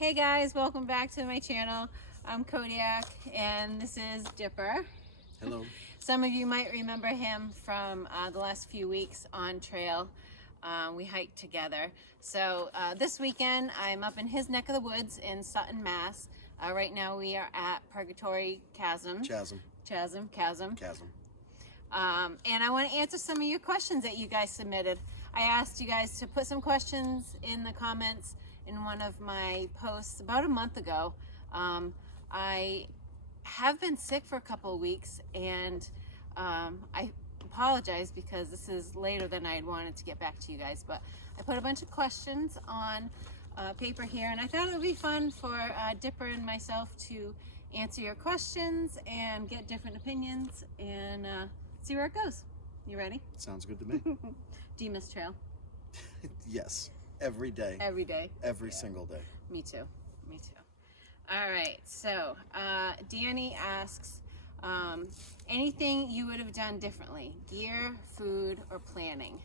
Hey guys, welcome back to my channel. I'm Kodiak and this is Dipper. Hello. Some of you might remember him from the last few weeks on trail. We hiked together. So this weekend I'm up in his neck of the woods in Sutton, Mass. Right now we are at Purgatory Chasm. Chasm. And I want to answer some of your questions that you guys submitted. I asked you guys to put some questions in the comments in one of my posts about a month ago. I have been sick for a couple of weeks, and I apologize because this is later than I had wanted to get back to you guys, but I put a bunch of questions on paper here, and I thought it would be fun for Dipper and myself to answer your questions and get different opinions and see where it goes. You ready? Sounds good to me. Do you miss trail? Yes. Every day. Every day. Every single day. Me too. Me too. All right. So Danny asks, anything you would have done differently? Gear, food, or planning?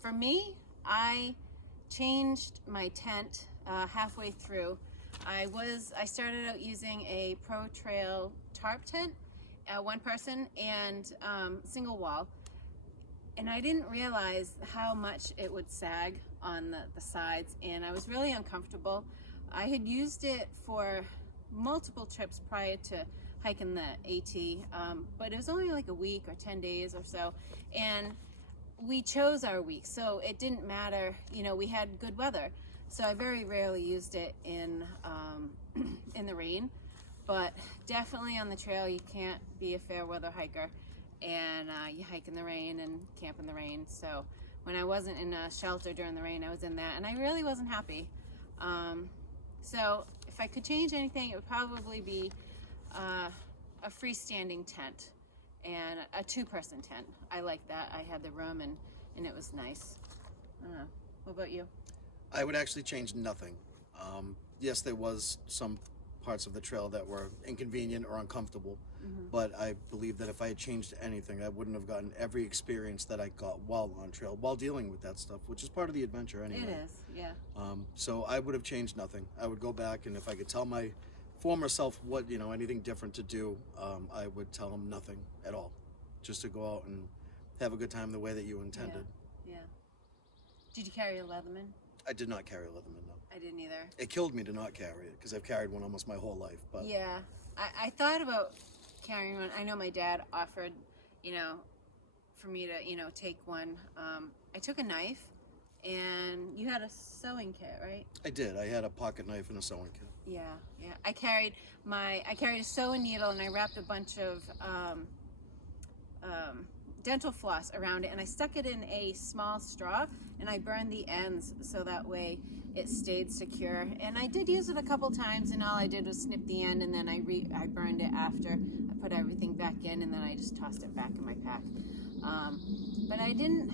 For me, I changed my tent halfway through. I started out using a Pro Trail tarp tent, one person and single wall. And I didn't realize how much it would sag on the sides, and I was really uncomfortable. I had used it for multiple trips prior to hiking the AT, but it was only like a week or 10 days or so, and we chose our week, so it didn't matter. You know, we had good weather, so I very rarely used it in the rain, but definitely on the trail you can't be a fair weather hiker. And you hike in the rain and camp in the rain. So when I wasn't in a shelter during the rain, I was in that, and I really wasn't happy. So if I could change anything, it would probably be a freestanding tent and a two-person tent. I like that. I had the room and it was nice. I don't know. What about you? I would actually change nothing. Yes, there was some parts of the trail that were inconvenient or uncomfortable, but I believe that if I had changed anything, I wouldn't have gotten every experience that I got while on trail, while dealing with that stuff, which is part of the adventure anyway. It is, yeah. So I would have changed nothing. I would go back, and if I could tell my former self what, anything different to do, I would tell him nothing at all. Just to go out and have a good time the way that you intended. Yeah. Did you carry a Leatherman? I did not carry a Leatherman, no. I didn't either. It killed me to not carry it, because I've carried one almost my whole life. But yeah, I thought about carrying one. I know my dad offered, for me to, take one. I took a knife, and you had a sewing kit, right? I did. I had a pocket knife and a sewing kit. Yeah. I carried a sewing needle, and I wrapped a bunch of dental floss around it, and I stuck it in a small straw, and I burned the ends so that way it stayed secure. And I did use it a couple times, and all I did was snip the end, and then I burned it after. I put everything back in, and then I just tossed it back in my pack. But I did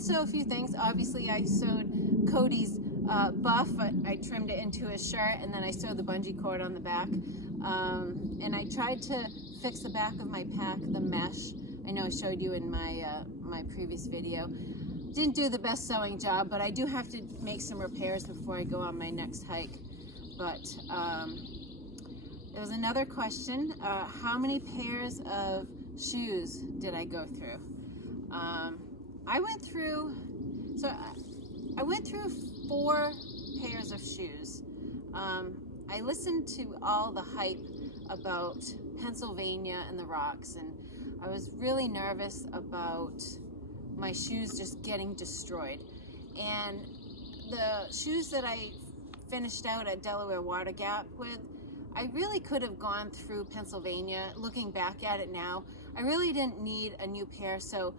sew a few things. Obviously I sewed Cody's buff. I trimmed it into his shirt, and then I sewed the bungee cord on the back. And I tried to fix the back of my pack, the mesh. I know I showed you in my previous video. Didn't do the best sewing job, but I do have to make some repairs before I go on my next hike. But there was another question. How many pairs of shoes did I go through? I went through 4 pairs of shoes. I listened to all the hype about Pennsylvania and the rocks, and I was really nervous about my shoes just getting destroyed. And the shoes that I finished out at Delaware Water Gap with, I really could have gone through Pennsylvania. Looking back at it now, I really didn't need a new pair, so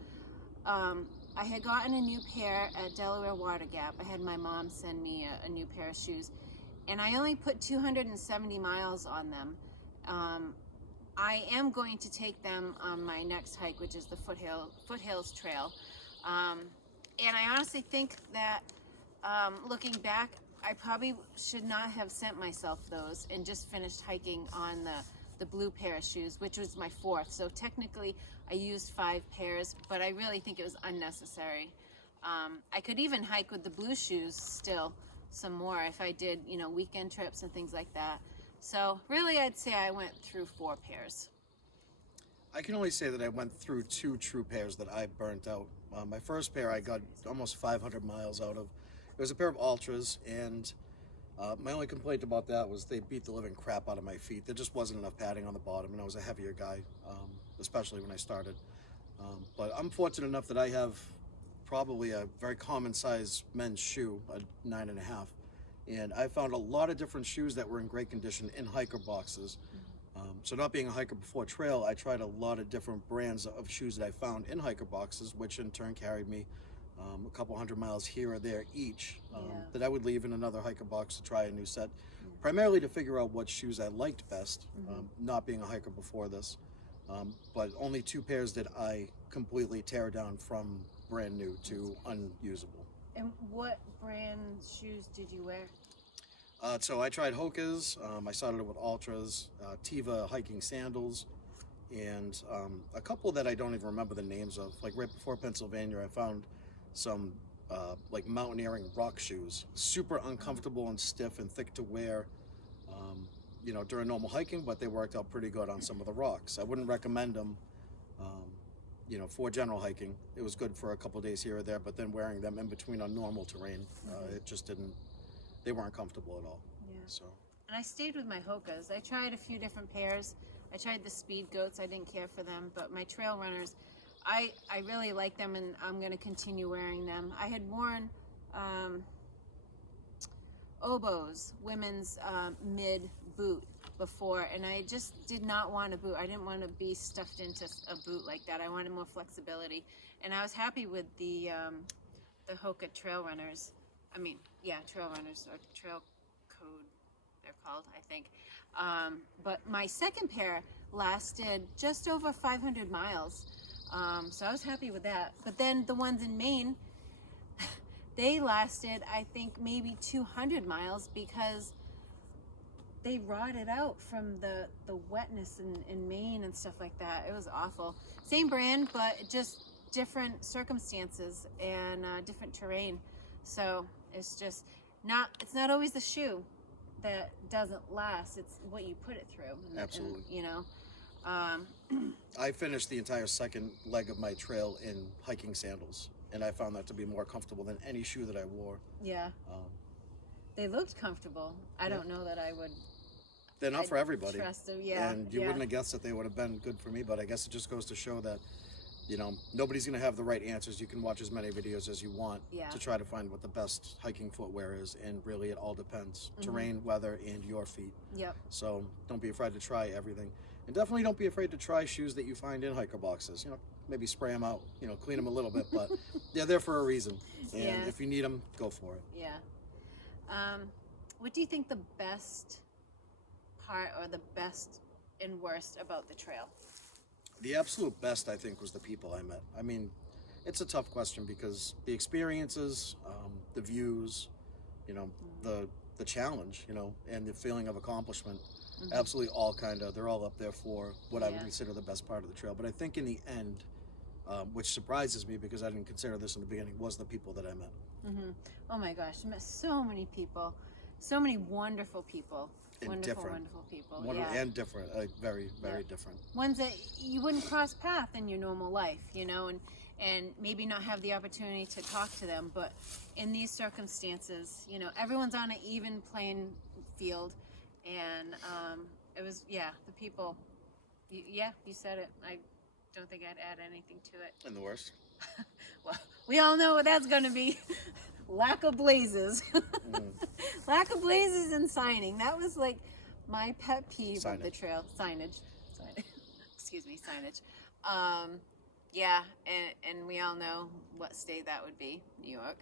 I had gotten a new pair at Delaware Water Gap. I had my mom send me a new pair of shoes, and I only put 270 miles on them. I am going to take them on my next hike, which is the Foothills Trail. And I honestly think that, looking back, I probably should not have sent myself those and just finished hiking on the blue pair of shoes, which was my 4th. So technically I used 5 pairs, but I really think it was unnecessary. I could even hike with the blue shoes still, some more if I did, you know, weekend trips and things like that. So really, I'd say I went through 4 pairs. I can only say that I went through 2 true pairs that I burnt out. My first pair I got almost 500 miles out of. It was a pair of Ultras, and my only complaint about that was they beat the living crap out of my feet. There just wasn't enough padding on the bottom, and I was a heavier guy, especially when I started. But I'm fortunate enough that I have probably a very common size men's shoe, a 9.5. And I found a lot of different shoes that were in great condition in hiker boxes. So not being a hiker before trail, I tried a lot of different brands of shoes that I found in hiker boxes, which in turn carried me a couple hundred miles here or there each, that I would leave in another hiker box to try a new set, primarily to figure out what shoes I liked best, not being a hiker before this. But only 2 pairs did I completely tear down from brand new to unusable. And what brand shoes did you wear? So I tried Hoka's, I started with Ultras, Tiva hiking sandals, and a couple that I don't even remember the names of. Like right before Pennsylvania, I found some like mountaineering rock shoes, super uncomfortable and stiff and thick to wear, you know, during normal hiking, but they worked out pretty good on some of the rocks. I wouldn't recommend them, you know, for general hiking. It was good for a couple days here or there, but then wearing them in between on normal terrain, it just didn't. They weren't comfortable at all. Yeah. So. And I stayed with my Hokas. I tried a few different pairs. I tried the Speed Goats. I didn't care for them, but my trail runners, I really like them, and I'm going to continue wearing them. I had worn Oboe's women's mid boot before, and I just did not want a boot. I didn't want to be stuffed into a boot like that. I wanted more flexibility, and I was happy with the Hoka trail runners. I mean, yeah, trail runners, or trail code, they're called, I think. But my second pair lasted just over 500 miles. So I was happy with that. But then the ones in Maine, they lasted, I think, maybe 200 miles because they rotted out from the wetness in Maine and stuff like that. It was awful. Same brand, but just different circumstances and different terrain. So it's just it's not always the shoe that doesn't last. It's what you put it through. Absolutely. And, you know. I finished the entire second leg of my trail in hiking sandals, and I found that to be more comfortable than any shoe that I wore. Yeah. They looked comfortable. I don't know that I would. They're not for everybody. Trust them. Yeah. And you wouldn't have guessed that they would have been good for me, but I guess it just goes to show that, you know, nobody's going to have the right answers. You can watch as many videos as you want to try to find what the best hiking footwear is, and really it all depends. Terrain, weather, and your feet. Yep. So don't be afraid to try everything. And definitely don't be afraid to try shoes that you find in hiker boxes. You know, maybe spray them out, you know, clean them a little bit, but they're there for a reason. And if you need them, go for it. Yeah. What do you think the best part or the best and worst about the trail? The absolute best, I think, was the people I met. I mean, it's a tough question because the experiences, the views, you know, the challenge, you know, and the feeling of accomplishment, absolutely they're all up there for what I would consider the best part of the trail. But I think in the end, which surprises me because I didn't consider this in the beginning, was the people that I met. Oh my gosh, I met so many people, so many wonderful people. And wonderful people. And different, very, very different. Ones that you wouldn't cross path in your normal life, you know, and maybe not have the opportunity to talk to them. But in these circumstances, you know, everyone's on an even playing field, and it was, the people. You said it. I don't think I'd add anything to it. And the worst? Well, we all know what that's going to be. Lack of blazes. Lack of blazes and signing. That was like my pet peeve of the trail. Signage. Excuse me, signage. And we all know what state that would be. New York.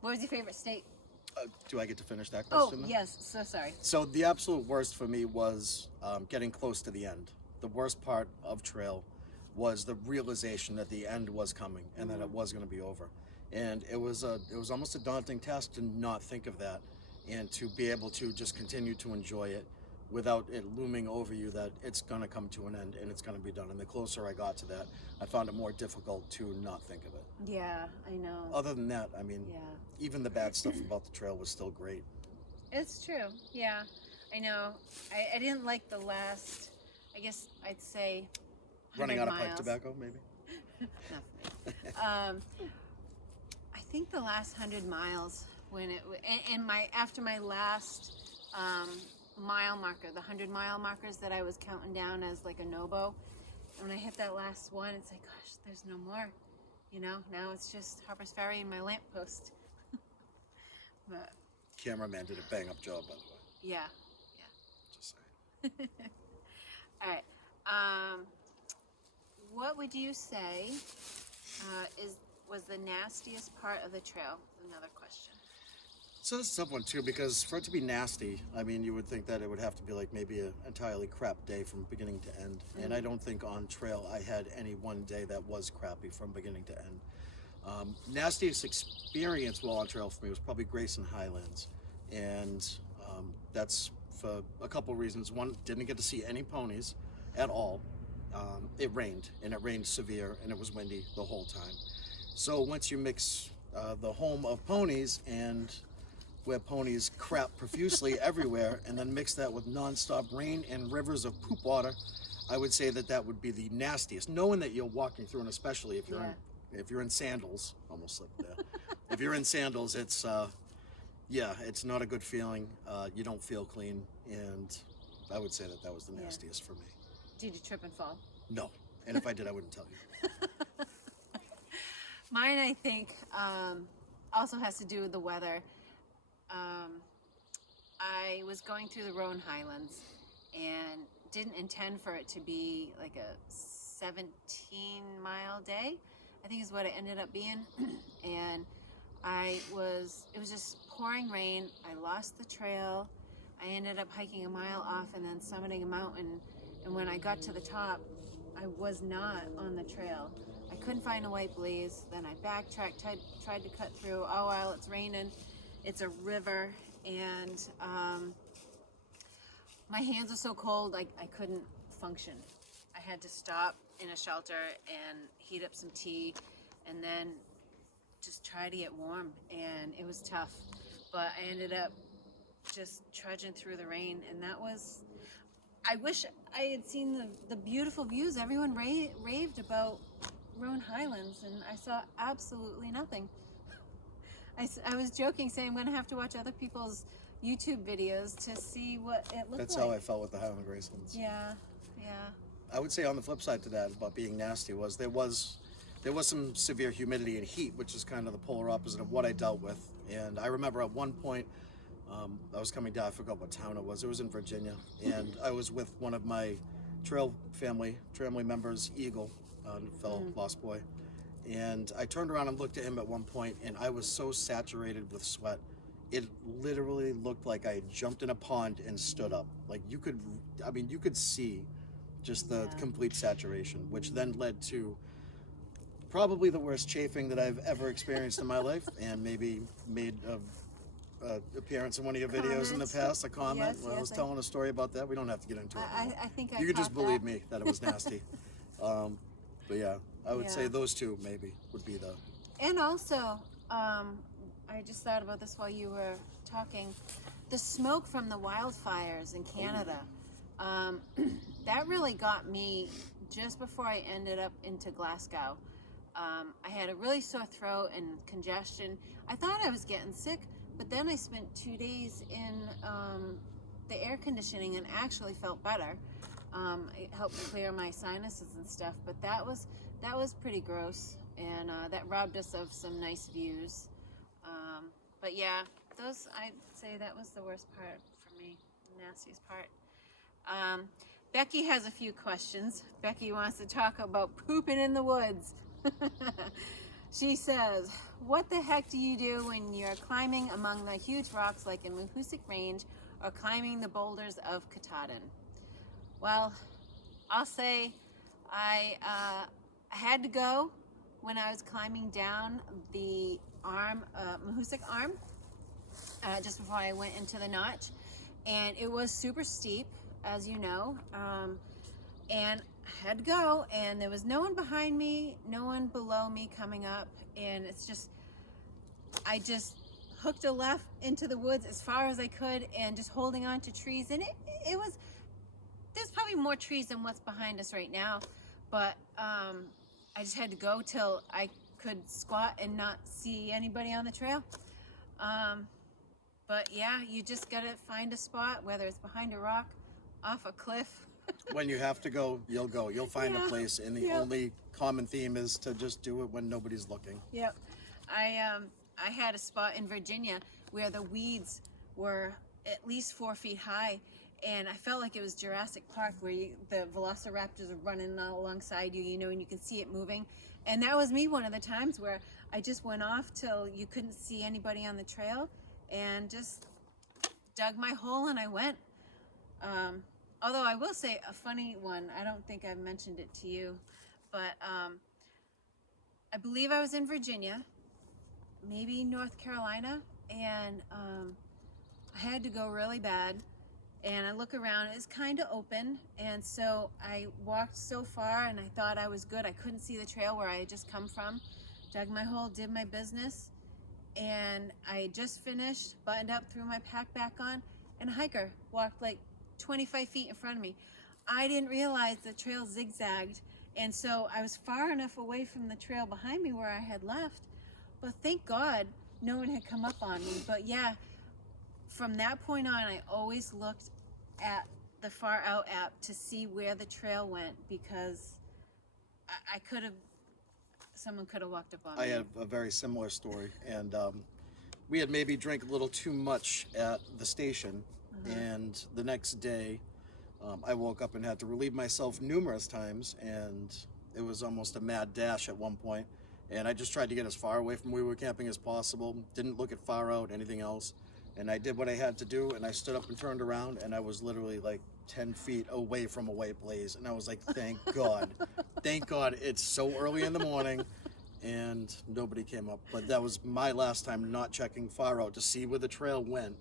What was your favorite state? Do I get to finish that question? Oh, yes. So sorry. So the absolute worst for me was getting close to the end. The worst part of trail was the realization that the end was coming and that it was going to be over. And it was almost a daunting task to not think of that and to be able to just continue to enjoy it without it looming over you that it's going to come to an end and it's going to be done. And the closer I got to that, I found it more difficult to not think of it. Yeah, I know. Other than that, I mean, even the bad stuff about the trail was still great. It's true. Yeah, I know. I didn't like the last, I guess I'd say, 100 Running out of pipe miles. tobacco, maybe? I think the last 100 miles when it and my after my last mile marker, the 100-mile markers that I was counting down as like a no-bo, when I hit that last one, it's like, gosh, there's no more. You know, now it's just Harper's Ferry and my lamppost. But Cameraman did a bang-up job, by the way. yeah. Just saying. All right. What would you say was the nastiest part of the trail? Another question. So this is a tough one too, because for it to be nasty, I mean, you would think that it would have to be like maybe an entirely crap day from beginning to end. And I don't think on trail I had any one day that was crappy from beginning to end. Nastiest experience while on trail for me was probably Grayson Highlands, and that's for a couple reasons. One, didn't get to see any ponies at all. It rained, and it rained severe, and it was windy the whole time. So once you mix the home of ponies and where ponies crap profusely everywhere, and then mix that with nonstop rain and rivers of poop water, I would say that that would be the nastiest. Knowing that you're walking through, and especially if you're in sandals, almost slipped there. If you're in sandals, it's it's not a good feeling. You don't feel clean, and I would say that that was the nastiest for me. Did you trip and fall? No, and if I did, I wouldn't tell you. Mine, I think, also has to do with the weather. I was going through the Roan Highlands and didn't intend for it to be like a 17-mile day, I think is what it ended up being. And it was just pouring rain. I lost the trail. I ended up hiking a mile off and then summiting a mountain. And when I got to the top, I was not on the trail. I couldn't find a white blaze. Then I backtracked, tried to cut through. Oh, well, it's raining. It's a river. And my hands are so cold, I couldn't function. I had to stop in a shelter and heat up some tea and then just try to get warm. And it was tough. But I ended up just trudging through the rain. And that was... I wish I had seen the beautiful views. Everyone raved about Roan Highlands, and I saw absolutely nothing. I was joking, saying I'm going to have to watch other people's YouTube videos to see what it looked like. That's how I felt with the Highland Gracelands. Yeah. I would say on the flip side to that about being nasty was there was some severe humidity and heat, which is kind of the polar opposite of what I dealt with. And I remember at one point, I was coming down, I forgot what town it was in Virginia, and I was with one of my trail family members, Eagle, fellow Lost Boy, and I turned around and looked at him at one point, and I was so saturated with sweat, it literally looked like I had jumped in a pond and stood up. Like you could see just the complete saturation, which then led to probably the worst chafing that I've ever experienced in my life, and maybe made a appearance in one of your videos in the past, a comment where I was telling a story about that. We don't have to get into it. I think you could just believe me that it was nasty. But yeah, I would say those two maybe would be the... And also, I just thought about this while you were talking, the smoke from the wildfires in Canada. That really got me just before I ended up into Glasgow. I had a really sore throat and congestion. I thought I was getting sick, but then I spent 2 days in the air conditioning and actually felt better. It helped clear my sinuses and stuff, but that was pretty gross, and that robbed us of some nice views. But yeah, I'd say that was the worst part for me, the nastiest part. Becky has a few questions. Becky wants to talk about pooping in the woods. She says, what the heck do you do when you're climbing among the huge rocks like in Mahoosuc Range or climbing the boulders of Katahdin? Well, I'll say I had to go when I was climbing down the Mahoosuc Arm, just before I went into the notch. And it was super steep, as you know, and I had to go, and there was no one behind me, no one below me coming up, and it's just, I just hooked a left into the woods as far as I could and just holding on to trees. And it was, there's probably more trees than what's behind us right now, but I just had to go till I could squat and not see anybody on the trail. But yeah, you just gotta find a spot, whether it's behind a rock, off a cliff. When you have to go, you'll go. You'll find a place, and the only common theme is to just do it when nobody's looking. Yep. I had a spot in Virginia where the weeds were at least 4 feet high, and I felt like it was Jurassic Park, where the velociraptors are running alongside you, you know, and you can see it moving. And that was me one of the times where I just went off till you couldn't see anybody on the trail, and just dug my hole and I went. Although I will say a funny one, I don't think I've mentioned it to you, but I believe I was in Virginia, maybe North Carolina, and I had to go really bad. And I look around, it's kind of open, and so I walked so far and I thought I was good. I couldn't see the trail where I had just come from. Dug my hole, did my business, and I just finished, buttoned up, threw my pack back on, and a hiker walked like 25 feet in front of me. I didn't realize the trail zigzagged, and so I was far enough away from the trail behind me where I had left, but thank God no one had come up on me. But yeah, from that point on, I always looked at the Far Out app to see where the trail went, because I could have, someone could have walked up on me. I have a very similar story, and we had maybe drank a little too much at the station, and the next day I woke up and had to relieve myself numerous times, and it was almost a mad dash at one point, and I just tried to get as far away from where we were camping as possible, didn't look at Far Out, anything else, and I did what I had to do, and I stood up and turned around, and I was literally like 10 feet away from a white blaze, and I was like, thank God. Thank God it's so early in the morning, and nobody came up. But that was my last time not checking Far Out to see where the trail went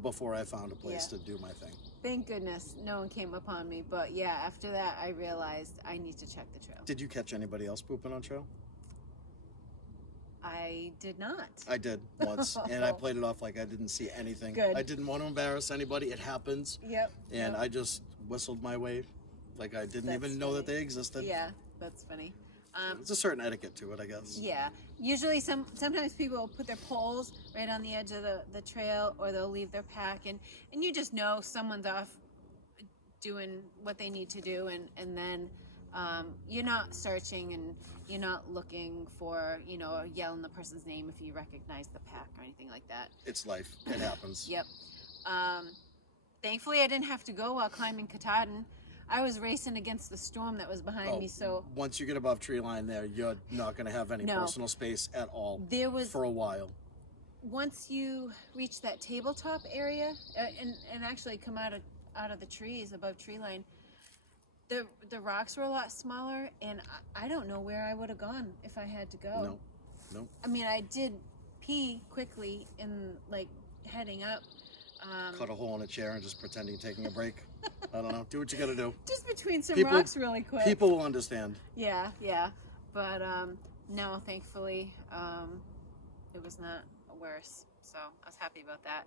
before I found a place to do my thing. Thank goodness no one came upon me, but yeah, after that I realized I need to check the trail. Did you catch anybody else pooping on trail? I did not. I did once, and I played it off like I didn't see anything. Good. I didn't want to embarrass anybody. It happens. Yep. And I just whistled my way like I didn't even know that they existed. Yeah, that's funny. There's a certain etiquette to it, I guess. Yeah. Usually sometimes people will put their poles right on the edge of the trail, or they'll leave their pack, and you just know someone's off doing what they need to do, and then you're not searching, and you're not looking for, you know, or yelling the person's name if you recognize the pack or anything like that. It's life. It happens. Yep. Thankfully I didn't have to go while climbing Katahdin. I was racing against the storm that was behind me, so... Once you get above tree line there, you're not going to have any personal space at all for a while. Once you reach that tabletop area, and actually come out of the trees above tree line, the rocks were a lot smaller, and I don't know where I would have gone if I had to go. No. I mean, I did pee quickly in, like, heading up. Cut a hole in a chair and just pretending taking a break. I don't know. Do what you got to do. Just between some rocks really quick. People will understand. Yeah. But no, thankfully, it was not worse. So I was happy about that.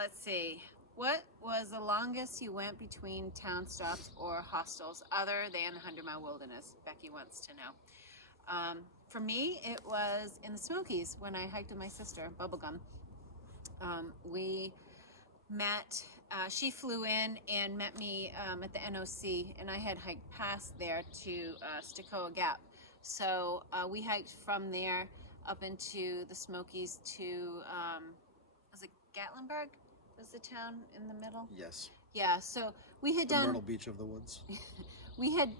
Let's see. What was the longest you went between town stops or hostels other than 100 Mile Wilderness? Becky wants to know. For me, it was in the Smokies when I hiked with my sister, Bubblegum. We met, she flew in and met me at the NOC, and I had hiked past there to Stokoa Gap. So we hiked from there up into the Smokies to, was it Gatlinburg? Was the town in the middle? Yes. Yeah, so we had done... Myrtle Beach of the woods. We had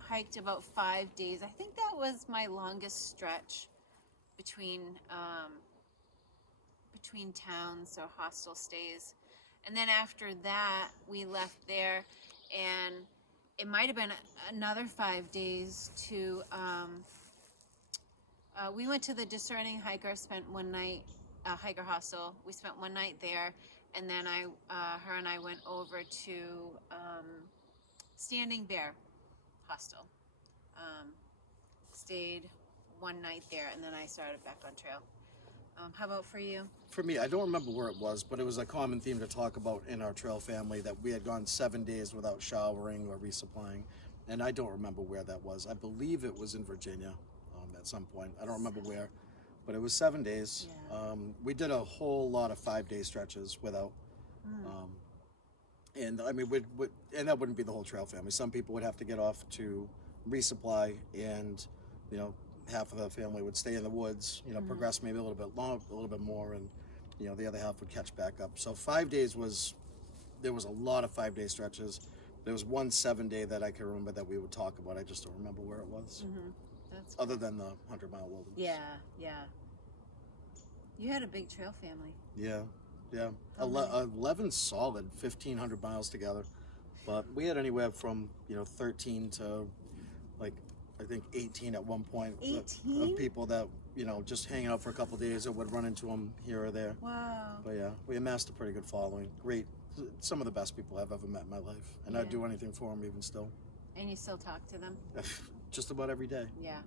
hiked about 5 days. I think that was my longest stretch between towns or hostel stays. And then after that, we left there, and it might have been another 5 days to, we went to the Discerning Hiker, spent one night, hiker hostel. We spent one night there, and then her and I went over to Standing Bear Hostel. Stayed one night there, and then I started back on trail. How about for you? For me, I don't remember where it was, but it was a common theme to talk about in our trail family that we had gone 7 days without showering or resupplying, and I don't remember where that was. I believe it was in Virginia at some point. I don't remember where, but it was 7 days. Yeah. We did a whole lot of 5-day stretches without, and I mean, and that wouldn't be the whole trail family. Some people would have to get off to resupply, and you know, half of the family would stay in the woods, you know, progress maybe a little bit long, a little bit more, and you know, the other half would catch back up. So 5 days there was a lot of 5-day stretches. There was one 7-day that I can remember that we would talk about. I just don't remember where it was. That's Other than the 100-mile wilderness. Yeah, yeah. You had a big trail family. Yeah, yeah. How many? 11 solid, 1,500 miles together. But we had anywhere from, you know, 13 to like, I think 18 at one point. 18? Of people that, you know, just hanging out for a couple of days, that would run into them here or there. Wow. But yeah, we amassed a pretty good following. Great. Some of the best people I've ever met in my life. And I'd Yeah. do anything for them even still. And you still talk to them? Just about every day. Yeah.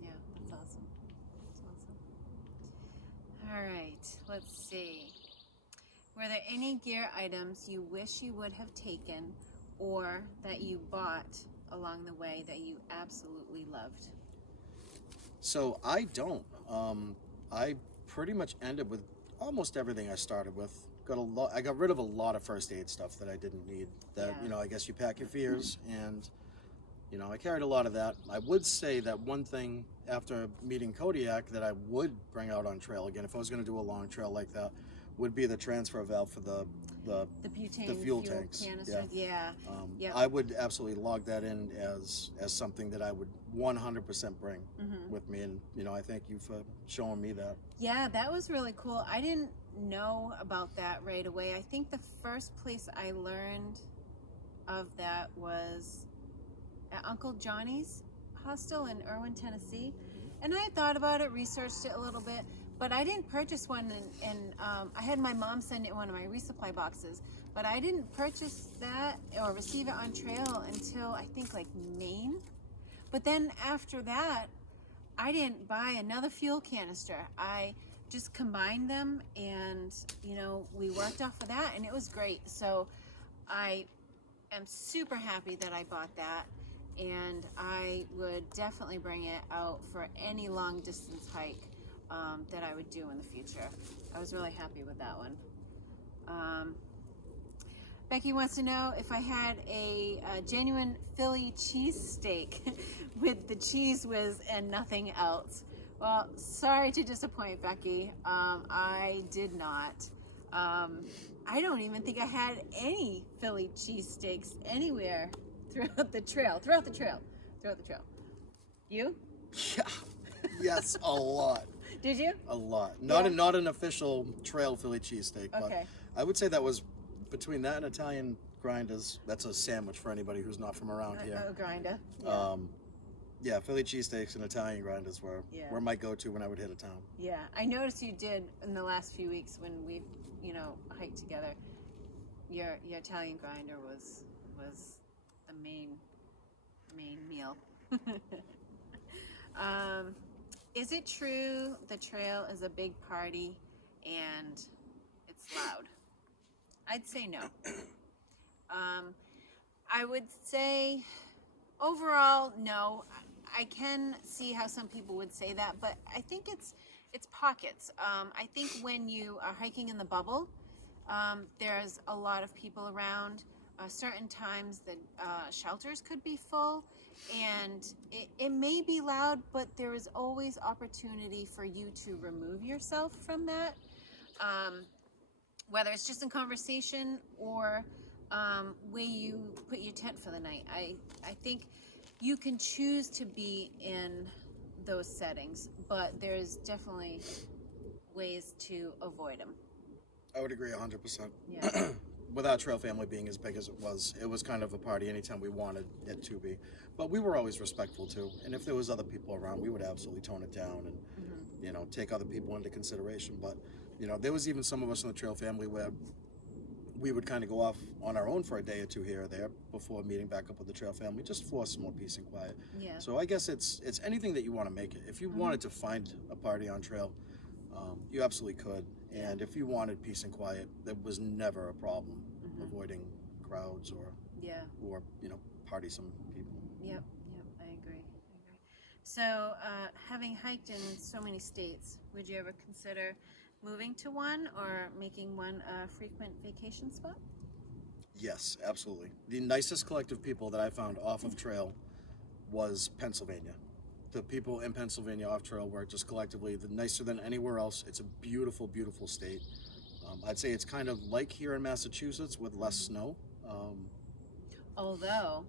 Yeah, that's awesome. That's awesome. All right, let's see. Were there any gear items you wish you would have taken or that you bought along the way that you absolutely loved? So I don't. I pretty much ended with almost everything I started with. I got rid of a lot of first aid stuff that I didn't need. That, Yeah. you know, I guess you pack your fears, and you know, I carried a lot of that. I would say that one thing after meeting Kodiak that I would bring out on trail again, if I was going to do a long trail like that, would be the transfer valve for the butane fuel tanks. canisters. Yeah. Yep. I would absolutely log that in as something that I would 100% bring with me, and you know, I thank you for showing me that. Yeah, that was really cool. I didn't know about that right away. I think the first place I learned of that was at Uncle Johnny's hostel in Irwin, Tennessee. And I thought about it, researched it a little bit, but I didn't purchase one, and I had my mom send it in one of my resupply boxes, but I didn't purchase that or receive it on trail until I think like Maine. But then after that, I didn't buy another fuel canister. I just combined them, and you know, we worked off of that, and it was great. So I am super happy that I bought that, and I would definitely bring it out for any long distance hike that I would do in the future. I was really happy with that one. Becky wants to know if I had a genuine Philly cheesesteak with the cheese whiz and nothing else. Well, sorry to disappoint, Becky. I did not. I don't even think I had any Philly cheesesteaks anywhere throughout the trail. You? Yeah. Yes, a lot. Did you? A lot. Yeah. Not an official trail Philly cheesesteak, but Okay. I would say that was between that and Italian grinders. That's a sandwich for anybody who's not from around here. Oh, grinder. Yeah. Yeah, Philly cheesesteaks and Italian grinders were my go-to when I would hit a town. Yeah, I noticed you did in the last few weeks when we, you know, hiked together. Your Italian grinder was the main meal. Is it true the trail is a big party and it's loud? I'd say no. I would say overall no. I can see how some people would say that, but I think it's pockets. I think when you are hiking in the bubble, there's a lot of people around. Certain times the shelters could be full, and it may be loud, but there is always opportunity for you to remove yourself from that, whether it's just in conversation or where you put your tent for the night. I think you can choose to be in those settings, but there's definitely ways to avoid them. I would agree 100%. Yeah. With our trail family being as big as it was kind of a party anytime we wanted it to be. But we were always respectful too. And if there was other people around, we would absolutely tone it down and, you know, take other people into consideration. But, you know, there was even some of us in the trail family where we would kind of go off on our own for a day or two here or there before meeting back up with the trail family, just for some more peace and quiet. Yeah. So I guess it's anything that you want to make it. If you wanted to find a party on trail, You absolutely could. And if you wanted peace and quiet, there was never a problem avoiding crowds or Yeah. party some people. Yep. I agree. So, having hiked in so many states, would you ever consider moving to one or making one a frequent vacation spot? Yes, absolutely. The nicest collective people that I found off of trail was Pennsylvania. The people in Pennsylvania off trail were just collectively nicer than anywhere else. It's a beautiful, beautiful state. I'd say it's kind of like here in Massachusetts with less snow. Although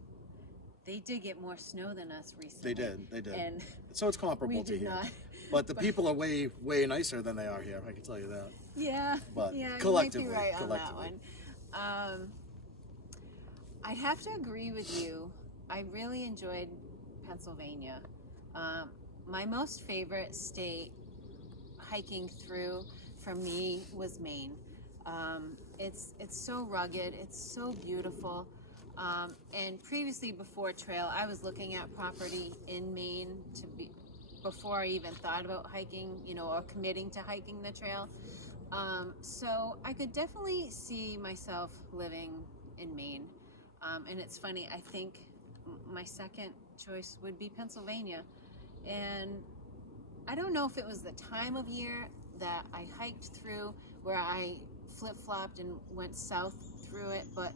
they did get more snow than us recently. They did. And so it's comparable we to did here. not. But the people are way, way nicer than they are here. I can tell you that. Yeah. But yeah, collectively, you might be right on that collectively. one. I'd have to agree with you. I really enjoyed Pennsylvania. My most favorite state hiking through for me was Maine. It's so rugged. It's so beautiful. And previously, before trail, I was looking at property in Maine before I even thought about hiking, or committing to hiking the trail. So I could definitely see myself living in Maine. And it's funny, I think my second choice would be Pennsylvania. And I don't know if it was the time of year that I hiked through where I flip-flopped and went south through it, but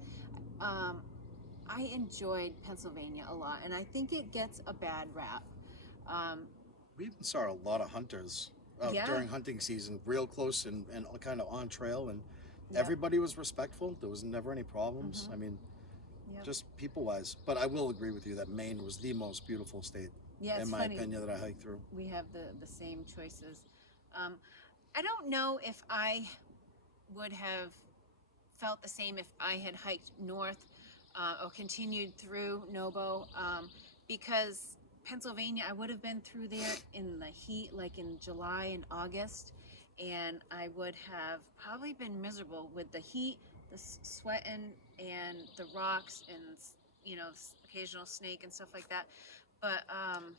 I enjoyed Pennsylvania a lot, and I think it gets a bad rap. We even saw a lot of hunters Yeah. during hunting season, real close and kind of on trail, and Yeah. everybody was respectful. There was never any problems. I mean, Yep. just people-wise. But I will agree with you that Maine was the most beautiful state, Yeah, it's in my funny. opinion, that I hiked through. We have the same choices. I don't know if I would have felt the same if I had hiked north or continued through Nobo, because Pennsylvania, I would have been through there in the heat, like in July and August, and I would have probably been miserable with the heat, the sweating, and the rocks, and occasional snake and stuff like that. But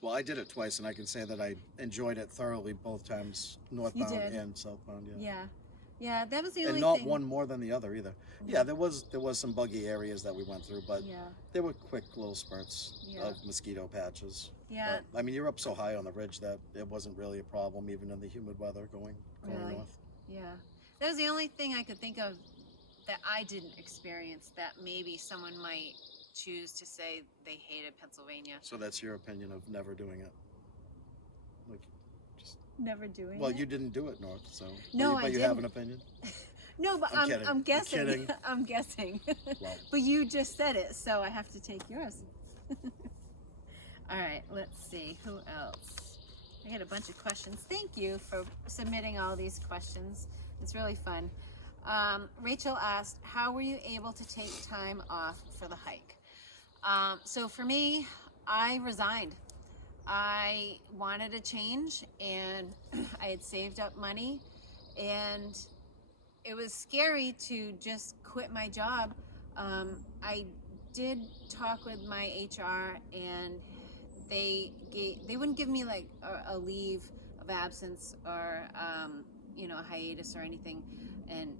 Well, I did it twice, and I can say that I enjoyed it thoroughly both times, northbound did? and southbound. yeah, that was the And only not thing. one more than the other either. Yeah, there was some buggy areas that we went through, but Yeah, there were quick little spurts Yeah. of mosquito patches. yeah. But, I mean, you're up so high on the ridge that it wasn't really a problem, even in the humid weather going Really? north. Yeah, that was the only thing I could think of that I didn't experience that maybe someone might choose to say they hated Pennsylvania. So that's your opinion of never doing it. Like, just Never doing well, it. you didn't do it north, so No, but I you have didn't. an opinion. No, but I'm kidding. I'm I'm guessing. kidding. I'm guessing. Well, But you just said it, so I have to take yours. All right, let's see. Who else? I had a bunch of questions. Thank you for submitting all these questions. It's really fun. Rachel asked, how were you able to take time off for the hike? So for me, I resigned. I wanted a change, and I had saved up money, and it was scary to just quit my job. I did talk with my HR, and they wouldn't give me like a leave of absence or a hiatus or anything, and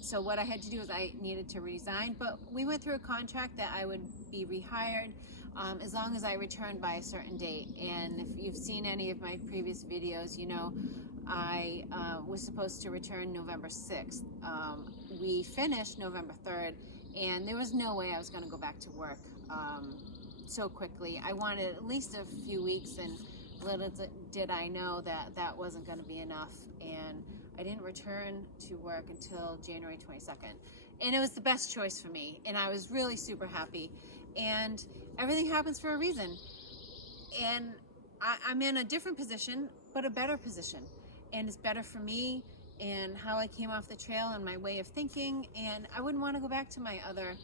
so what I had to do is I needed to resign. But we went through a contract that I would be rehired as long as I returned by a certain date. And if you've seen any of my previous videos, I was supposed to return November 6th. We finished November 3rd, and there was no way I was going to go back to work so quickly. I wanted at least a few weeks, and little did I know that that wasn't going to be enough. And I didn't return to work until January 22nd. And it was the best choice for me, and I was really super happy. And everything happens for a reason. And I'm in a different position, but a better position. And it's better for me and how I came off the trail and my way of thinking. And I wouldn't want to go back to my other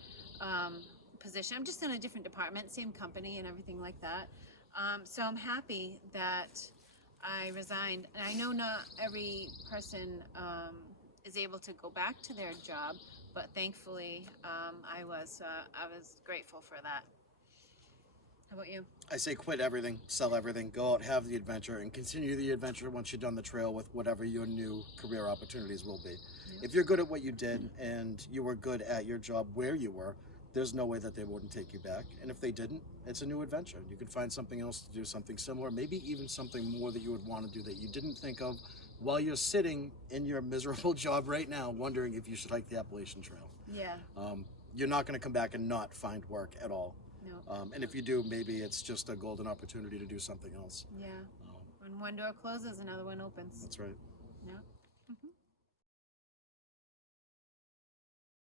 position. I'm just in a different department, same company and everything like that. So I'm happy that I resigned. And I know not every person is able to go back to their job, but thankfully I was grateful for that. How about you? I say quit everything, sell everything, go out, have the adventure, and continue the adventure once you've done the trail with whatever your new career opportunities will be. If you're good at what you did and you were good at your job where you were, there's no way that they wouldn't take you back. And if they didn't, it's a new adventure. You could find something else to do, something similar, maybe even something more that you would want to do that you didn't think of while you're sitting in your miserable job right now, wondering if you should hike the Appalachian Trail. Yeah. You're not going to come back and not find work at all. No. And if you do, maybe it's just a golden opportunity to do something else. Yeah. When one door closes, another one opens. That's right. Yeah.